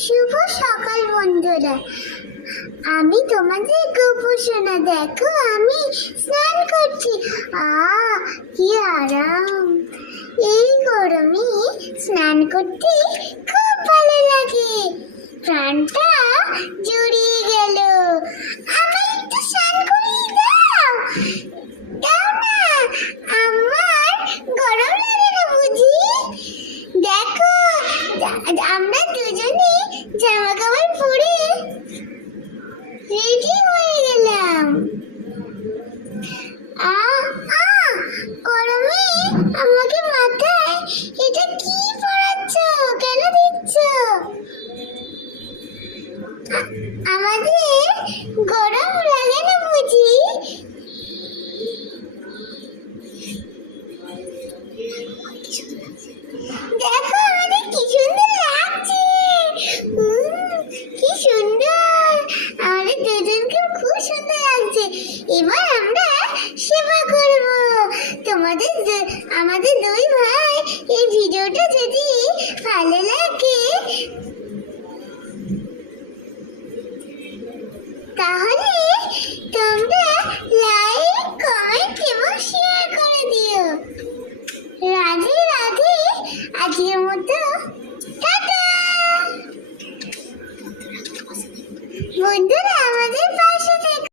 শুভ সকাল বন্ধুরা, আমি তোমাদের গোপুসোনা। দেখো আমি স্নান করছি। কি আরাম! এই গরমে স্নান করতে খুব ভালো লাগে, প্রাণটা জুড়িয়ে গেল। আমায় একটু স্নান করিয়ে দাও, দাও না। আমার গরম লাগে না বুঝি? দেখো, আমরা দুজনে জামা কাপড় পরে রেডি হয়ে গেলাম। গরমে আমাকে মাথায় এটা কি পরাচ্ছ? কেন দিচ্ছ? আমাদের গরম লাগে না বুঝি? দেখো আমাদের কি সুন্দর লাগছে। কি সুন্দর! আমাদের দুজনকে খুব সুন্দর লাগছে। এবার আমরা সেবা করব। আমাদের দুই ভাই এই ভিডিওটা যদি ভালো লাগে তাহলে তোমরা লাইক, কমেন্ট এবং শেয়ার করে দিও। রাধে রাধে। আজকের মতো টাটা বন্ধু।